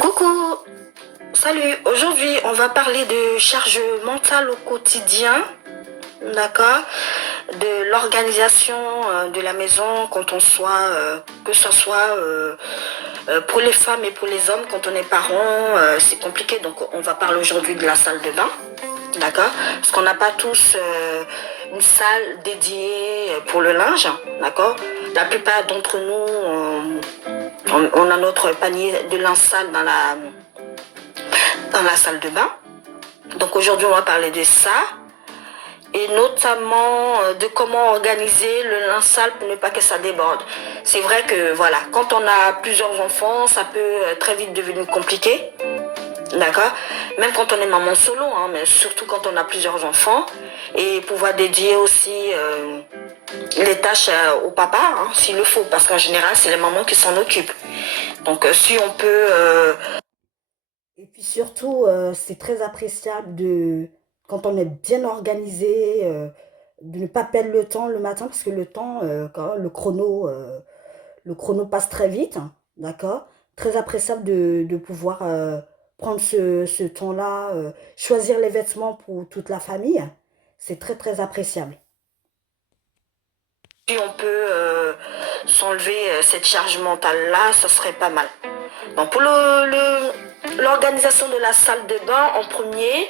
Coucou, salut. Aujourd'hui, on va parler de charge mentale au quotidien, d'accord? De l'organisation de la maison quand on soit, que ce soit pour les femmes et pour les hommes, quand on est parent, c'est compliqué. Donc, on va parler aujourd'hui de la salle de bain, d'accord? Parce qu'on n'a pas tous une salle dédiée pour le linge, d'accord? La plupart d'entre nous, on a notre panier de linge sale dans la salle de bain. Donc aujourd'hui, on va parler de ça et notamment de comment organiser le linge sale pour ne pas que ça déborde. C'est vrai que voilà, quand on a plusieurs enfants, ça peut très vite devenir compliqué. D'accord. Même quand on est maman solo, hein, mais surtout quand on a plusieurs enfants. Et pouvoir dédier aussi les tâches au papa, hein, s'il le faut. Parce qu'en général, c'est les mamans qui s'en occupent. Donc si on peut... Et puis surtout, c'est très appréciable quand on est bien organisé, de ne pas perdre le temps le matin, parce que le temps, quand le chrono passe très vite, hein, d'accord? Très appréciable de pouvoir prendre ce temps-là, choisir les vêtements pour toute la famille. C'est très, très appréciable. Si on peut s'enlever cette charge mentale-là, ça serait pas mal. Donc pour l'organisation de la salle de bain, en premier,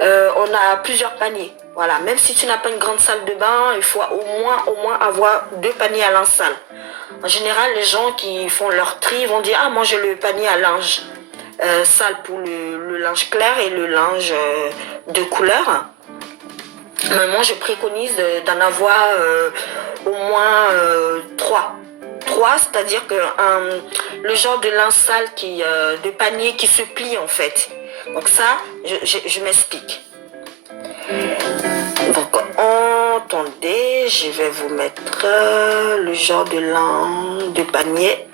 on a plusieurs paniers. Voilà, même si tu n'as pas une grande salle de bain, il faut au moins avoir 2 paniers à linge sale. En général, les gens qui font leur tri vont dire, ah, moi j'ai le panier à linge sale pour le linge clair et le linge de couleur. Mais moi, je préconise d'en avoir au moins 3. 3, c'est-à-dire que le genre de linge sale de panier qui se plie en fait. Donc ça, je m'explique. Donc, entendez, je vais vous mettre le genre de panier.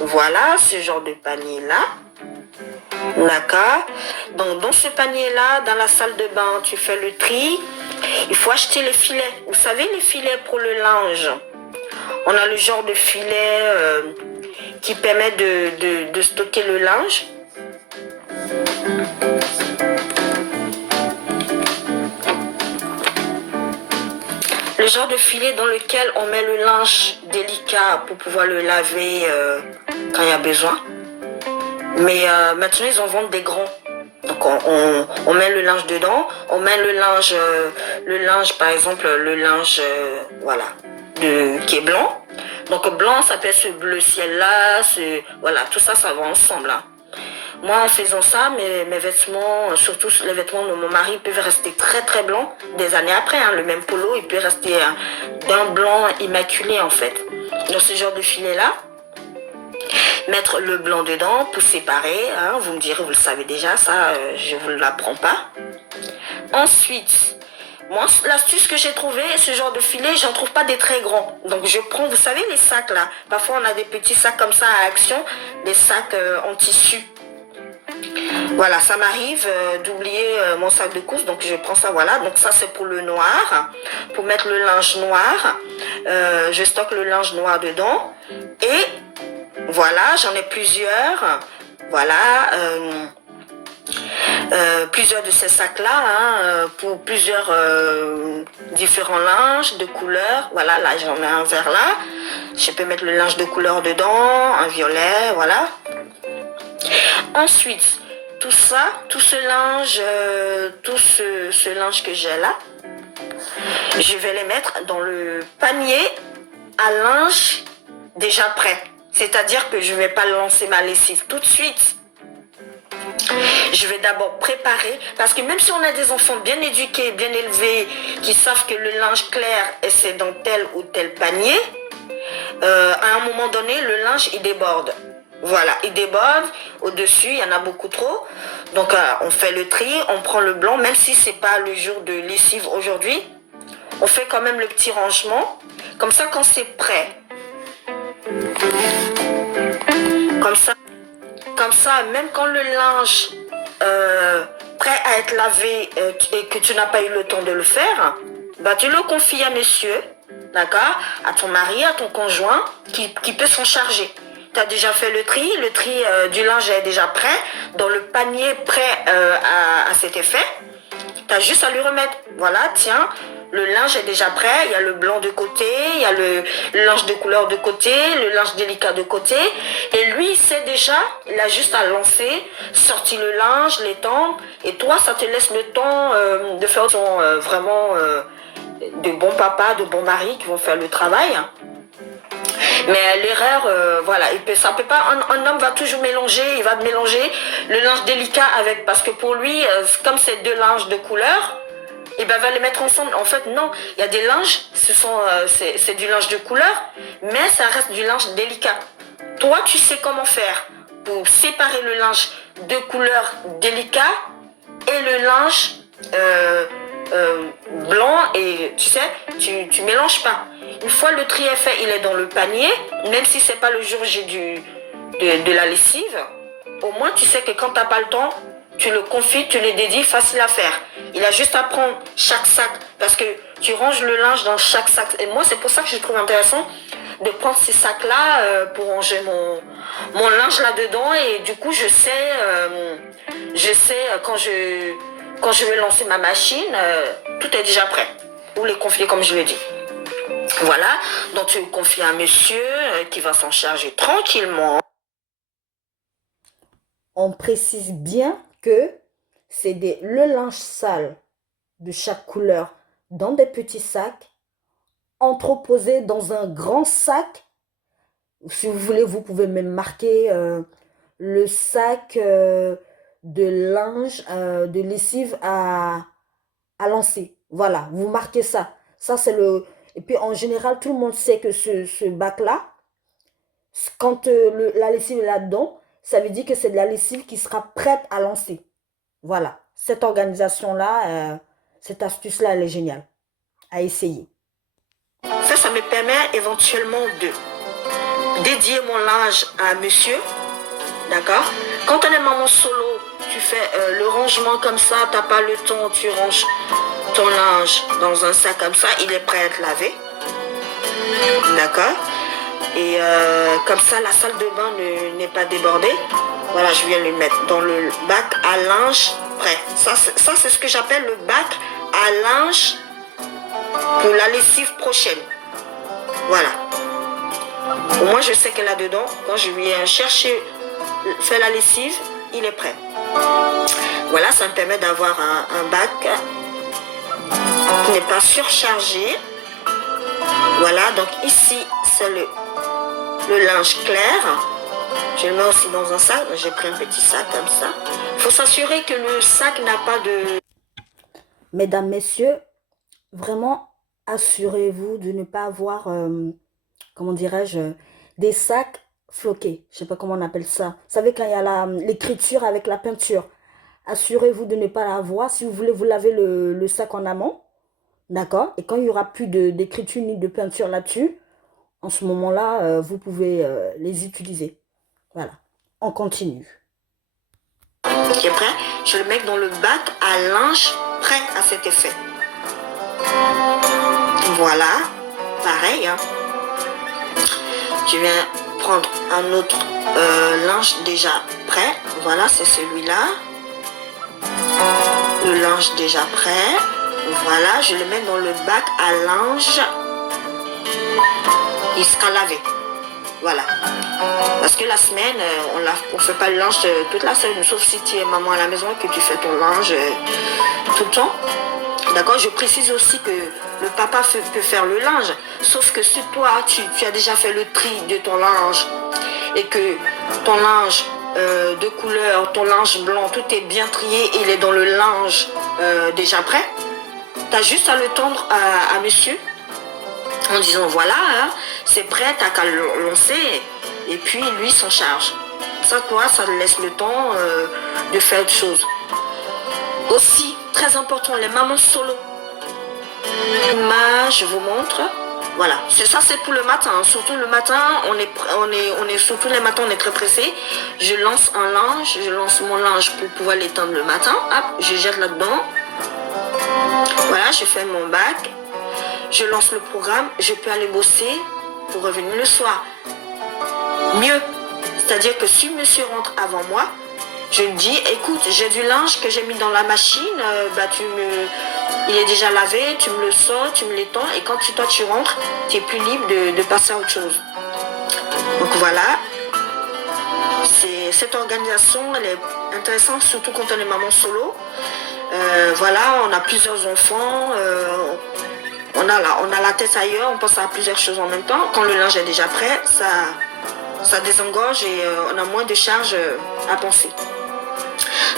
Voilà, ce genre de panier-là. D'accord. Donc, dans ce panier-là, dans la salle de bain, tu fais le tri. Il faut acheter les filets. Vous savez, les filets pour le linge. On a le genre de filet qui permet de stocker le linge. Le genre de filet dans lequel on met le linge délicat pour pouvoir le laver quand il y a besoin. Mais maintenant, ils en vendent des grands. Donc on met le linge dedans, on met le linge par exemple, le linge voilà, qui est blanc. Donc blanc, ça peut être ce bleu ciel-là, voilà, tout ça, ça va ensemble. Hein. Moi, en faisant ça, mes vêtements, surtout les vêtements de mon mari, peuvent rester très très blancs des années après. Hein. Le même polo, il peut rester d'un blanc immaculé en fait. Dans ce genre de filet-là, mettre le blanc dedans pour séparer, hein, vous me direz, vous le savez déjà, ça je ne vous l'apprends pas. Ensuite, moi l'astuce que j'ai trouvée, ce genre de filet, j'en trouve pas des très grands. Donc je prends, vous savez les sacs là, parfois on a des petits sacs comme ça à action, des sacs en tissu. Voilà, ça m'arrive d'oublier mon sac de course, donc je prends ça, voilà. Donc ça c'est pour le noir, pour mettre le linge noir. Je stocke le linge noir dedans et voilà, j'en ai plusieurs. Voilà, plusieurs de ces sacs-là, hein, pour plusieurs différents linges de couleurs. Voilà, là j'en ai un vert là. Je peux mettre le linge de couleur dedans, un violet, voilà. Ensuite, tout ça, tout ce linge, ce linge que j'ai là, je vais les mettre dans le panier à linge déjà prêt. C'est-à-dire que je ne vais pas lancer ma lessive tout de suite. Je vais d'abord préparer, parce que même si on a des enfants bien éduqués, bien élevés, qui savent que le linge clair, c'est dans tel ou tel panier, à un moment donné, le linge, il déborde. Voilà, il déborde, au-dessus, il y en a beaucoup trop. Donc, on fait le tri, on prend le blanc, même si ce n'est pas le jour de lessive aujourd'hui, on fait quand même le petit rangement. Comme ça, quand c'est prêt, comme ça, même quand le linge prêt à être lavé et que tu n'as pas eu le temps de le faire, bah, tu le confies à monsieur, d'accord, à ton mari, à ton conjoint, qui peut s'en charger. tu as déjà fait le tri du linge est déjà prêt, dans le panier prêt à cet effet. Tu as juste à lui remettre. Voilà, tiens, le linge est déjà prêt, il y a le blanc de côté, il y a le linge de couleur de côté, le linge délicat de côté. Et lui, il sait déjà, il a juste à lancer, sortir le linge, l'étendre. Et toi, ça te laisse le temps de faire son vraiment de bons papas, de bons maris qui vont faire le travail. Mais l'erreur, voilà, ça peut pas. Un homme va toujours mélanger, il va mélanger le linge délicat avec, parce que pour lui, comme c'est deux linges de couleur, et ben va les mettre ensemble. En fait, non, il y a des linges, c'est du linge de couleur, mais ça reste du linge délicat. Toi, tu sais comment faire pour séparer le linge de couleur délicat et le linge blanc, et tu sais, tu mélanges pas. Une fois le tri est fait, il est dans le panier, même si c'est pas le jour J de la lessive, au moins tu sais que quand t'as pas le temps, tu le confies, tu le dédies, facile à faire. Il a juste à prendre chaque sac, parce que tu ranges le linge dans chaque sac. Et moi, c'est pour ça que je trouve intéressant de prendre ces sacs-là pour ranger mon linge là-dedans. Et du coup, je sais quand je vais lancer ma machine, tout est déjà prêt. Ou les confier comme je l'ai dit. Voilà, donc tu confies à un monsieur qui va s'en charger tranquillement. On précise bien que c'est le linge sale de chaque couleur dans des petits sacs, entreposés dans un grand sac. Si vous voulez, vous pouvez même marquer le sac de linge, de lessive à lancer. Voilà, vous marquez ça. Ça, c'est le... Et puis, en général, tout le monde sait que ce bac-là, quand la lessive est là-dedans, ça veut dire que c'est de la lessive qui sera prête à lancer. Voilà. Cette organisation-là, cette astuce-là, elle est géniale. À essayer. Ça me permet éventuellement de dédier mon linge à un monsieur. D'accord? Quand on est maman solo, tu fais le rangement comme ça, tu n'as pas le temps, tu ranges ton linge dans un sac comme ça, il est prêt à être lavé. D'accord? Et comme ça, la salle de bain n'est pas débordée. Voilà, je viens le mettre dans le bac à linge prêt. Ça c'est ce que j'appelle le bac à linge pour la lessive prochaine. Voilà. Au moins, je sais que là-dedans, quand je viens chercher, faire la lessive, il est prêt. Voilà, ça me permet d'avoir un bac qui n'est pas surchargé. Voilà, donc ici, c'est le linge clair. Je le mets aussi dans un sac. J'ai pris un petit sac comme ça. Il faut s'assurer que le sac n'a pas de... Mesdames, messieurs, vraiment, assurez-vous de ne pas avoir, comment dirais-je, des sacs floqués. Je ne sais pas comment on appelle ça. Vous savez, quand il y a l'écriture avec la peinture, assurez-vous de ne pas l'avoir. Si vous voulez, vous lavez le sac en amont. D'accord? Et quand il n'y aura plus d'écriture ni de peinture là-dessus, en ce moment-là, vous pouvez les utiliser. Voilà. On continue. Qui est prêt, je le mets dans le bac à linge prêt à cet effet. Voilà. Pareil. Hein. Je viens prendre un autre linge déjà prêt. Voilà, c'est celui-là. Le linge déjà prêt. Voilà, je le mets dans le bac à linge. Il sera lavé. Voilà. Parce que la semaine, on ne fait pas le linge toute la semaine, sauf si tu es maman à la maison et que tu fais ton linge tout le temps. D'accord? Je précise aussi que le papa peut faire le linge. Sauf que si toi, tu as déjà fait le tri de ton linge et que ton linge de couleur, ton linge blanc, tout est bien trié et il est dans le linge déjà prêt, tu as juste à le tendre à monsieur en disant voilà, hein, c'est prêt, t'as qu'à le lancer et puis lui s'en charge. Ça, toi, ça te laisse le temps de faire autre chose. Aussi, très important, les mamans solo. Je vous montre. Voilà, c'est pour le matin. Surtout le matin, surtout les matins, on est très pressé. Je lance un linge, je lance mon linge pour pouvoir l'étendre le matin. Hop, je jette là-dedans. Voilà, je fais mon bac. Je lance le programme, je peux aller bosser pour revenir le soir. Mieux, C'est-à-dire que si monsieur rentre avant moi, je lui dis, écoute, j'ai du linge que j'ai mis dans la machine, il est déjà lavé, tu me le sors, tu me l'étends, et quand toi tu rentres, tu es plus libre de passer à autre chose. Donc voilà, cette organisation, elle est intéressante, surtout quand on est maman solo. Voilà, on a plusieurs enfants, on a la tête ailleurs, on pense à plusieurs choses en même temps. Quand le linge est déjà prêt, ça désengorge et on a moins de charges à penser.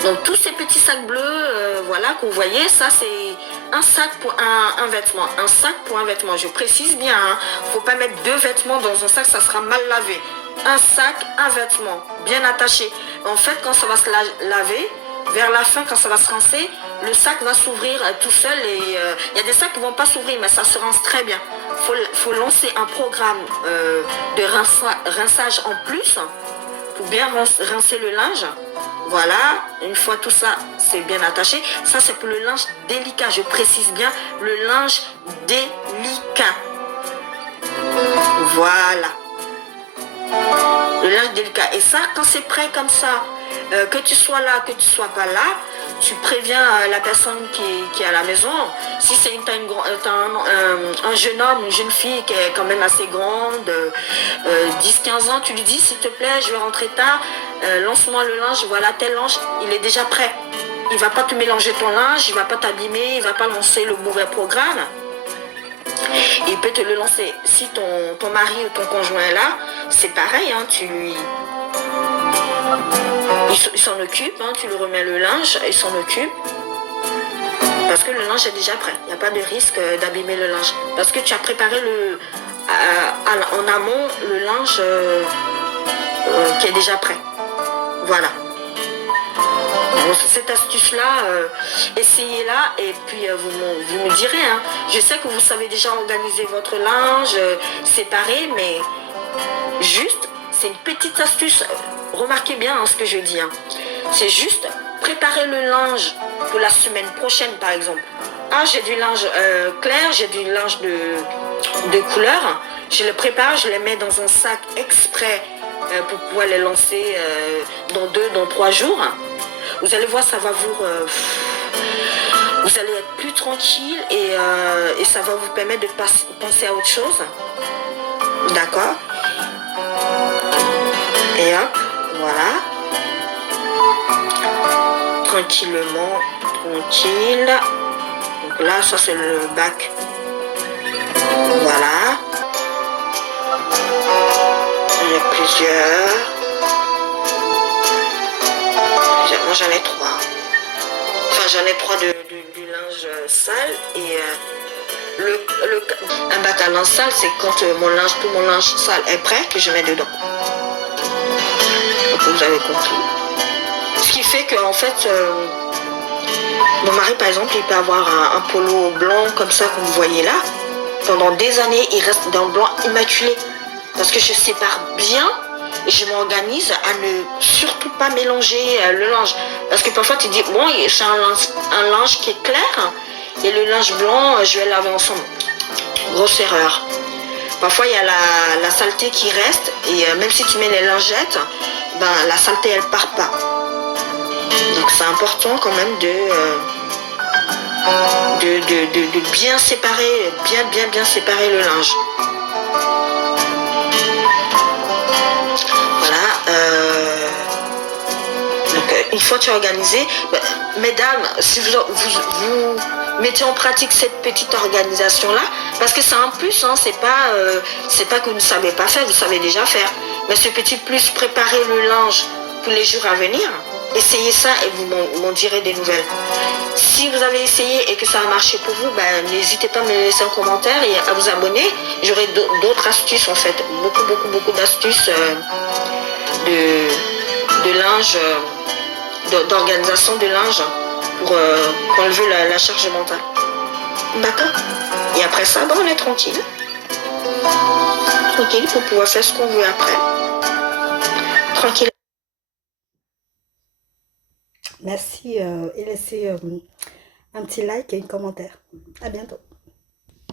Donc tous ces petits sacs bleus, voilà, que vous voyez, ça c'est un sac pour un vêtement. Un sac pour un vêtement, je précise bien, hein, faut pas mettre 2 vêtements dans un sac, ça sera mal lavé. Un sac, un vêtement, bien attaché. En fait, quand ça va se laver, vers la fin, quand ça va se rincer, le sac va s'ouvrir tout seul et il y a des sacs qui ne vont pas s'ouvrir, mais ça se rince très bien. Faut lancer un programme de rinçage en plus pour bien rincer le linge. Voilà, une fois tout ça, c'est bien attaché. Ça, c'est pour le linge délicat. Je précise bien, le linge délicat. Voilà. Le linge délicat. Et ça, quand c'est prêt comme ça, que tu sois là, que tu sois pas là, tu préviens la personne qui est à la maison. Si c'est un jeune homme, une jeune fille qui est quand même assez grande, 10-15 ans, tu lui dis, s'il te plaît, je vais rentrer tard, lance-moi le linge, voilà, tel linge, il est déjà prêt. Il ne va pas te mélanger ton linge, il ne va pas t'abîmer, il ne va pas lancer le mauvais programme. Il peut te le lancer. Si ton mari ou ton conjoint est là, c'est pareil, hein, il s'en occupe, hein, tu lui remets le linge, il s'en occupe. Parce que le linge est déjà prêt. Il n'y a pas de risque d'abîmer le linge. Parce que tu as préparé en amont le linge qui est déjà prêt. Voilà. Donc, cette astuce-là, essayez-la et puis vous me direz. Hein. Je sais que vous savez déjà organiser votre linge séparé, mais juste, c'est une petite astuce. Remarquez bien hein, ce que je dis. Hein. C'est juste préparer le linge pour la semaine prochaine, par exemple. Ah, j'ai du linge clair, j'ai du linge de couleur. Je le prépare, je les mets dans un sac exprès pour pouvoir les lancer dans 3 jours. Vous allez voir, ça va vous allez être plus tranquille et ça va vous permettre de penser à autre chose. D'accord? Et hop, voilà. Tranquillement, tranquille. Donc là, ça c'est le bac. Voilà. Il y a plusieurs. Moi j'en ai 3. Enfin j'en ai 3 du linge sale et un bac à linge sale c'est quand tout mon linge sale est prêt que je mets dedans. Donc vous avez compris. Ce qui fait que en fait mon mari par exemple il peut avoir un polo blanc comme ça que vous voyez là. Pendant des années il reste dans le blanc immaculé. Parce que je sépare bien et je m'organise à ne surtout pas mélanger le linge. Parce que parfois tu dis, bon, c'est un linge qui est clair et le linge blanc, je vais laver ensemble. Grosse erreur. Parfois il y a la saleté qui reste et même si tu mets les lingettes, ben, la saleté elle part pas. Donc c'est important quand même de bien séparer, bien séparer le linge. Une fois tu es organisé, mesdames, si vous mettez en pratique cette petite organisation-là, parce que c'est un plus, hein, c'est pas que vous ne savez pas faire, vous savez déjà faire. Mais ce petit plus, préparer le linge pour les jours à venir, essayez ça et vous m'en direz des nouvelles. Si vous avez essayé et que ça a marché pour vous, n'hésitez pas à me laisser un commentaire et à vous abonner. J'aurai d'autres astuces en fait, beaucoup d'astuces de linge. D'organisation de linge pour enlever la charge mentale. D'accord? Et après ça, on est tranquille. Tranquille pour pouvoir faire ce qu'on veut après. Tranquille. Merci et laissez un petit like et un commentaire. À bientôt.